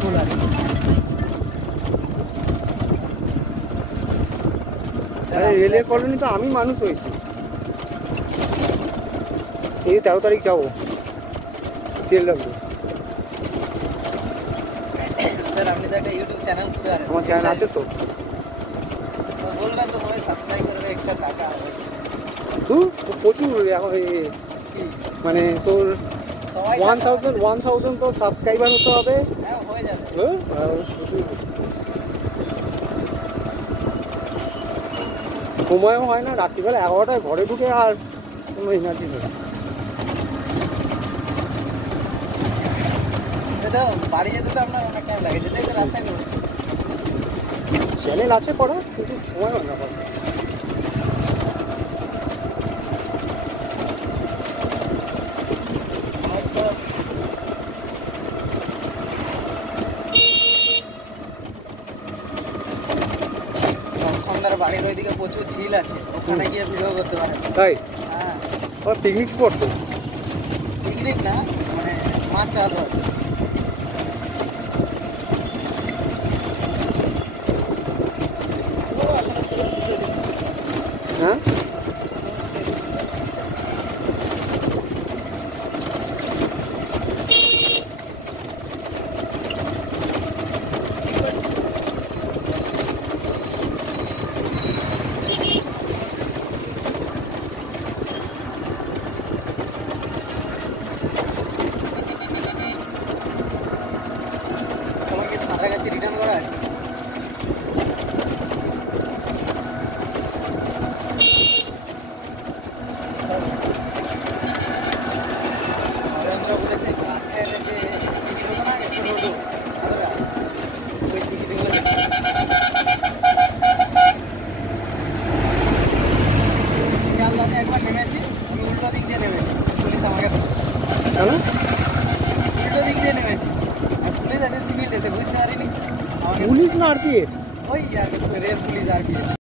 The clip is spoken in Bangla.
ফুল আছে। রেলের কলোনি তো আমি মানুষ হয়েছি। এই 13 তারিখ যাবো সিএলডব্লিউ। স্যার আপনি তো একটা ইউটিউব চ্যানেল খুলতে পারেন। আমার চ্যানেল আছে তো। বলবেন তো সবাই সাবস্ক্রাইব করবে, এক্সট্রা টাকা হবে। তুই প্রচুর এখন মানে তোর সবাই 1000 তো সাবস্ক্রাইবার হতে হবে। হ্যাঁ হয়ে যাবে। প্রচুর সময়ও হয় না, রাত্রিবেলা 11টায় ঘরে ঢুকে আর কোনো এনার্জি নেই। তো বাড়ি যেতে তো আপনার অনেক টাইম লাগে, যেতে যেতে রাস্তায় করবে। চ্যানেল আছে করা, কিন্তু সময় হয় না করা। সন্ধ্যার বাড়ির ওইদিকে প্রচুর ঝিল আছে, ওখানে গিয়ে ভিডিও করতে পারেন। তাই হ্যাঁ পিকনিক স্পট তো। পিকনিক না, মানে মাছ চাষ হয়। হ্যাঁ তোমাকে সাঁতরাগাছি রিটার্ন করা আছে। নরেন্দ্রপুরে সেই কাঠের যে টিকিট হতো না আগে, ছোট ছোট দাদারা, ওই টিকিটগুলো শিয়ালদাতে একবার নেমেছি, আমি উল্টো দিক দিয়ে নেমেছি, পুলিশ আমাকে কেন উল্টো দিক দিয়ে নেমেছি, আর পুলিশ আছে সিভিল ড্রেসে, বুঝতে পারিনি আমাকে। পুলিশ না আর কি ওই আর কি রেল পুলিশ আর কি।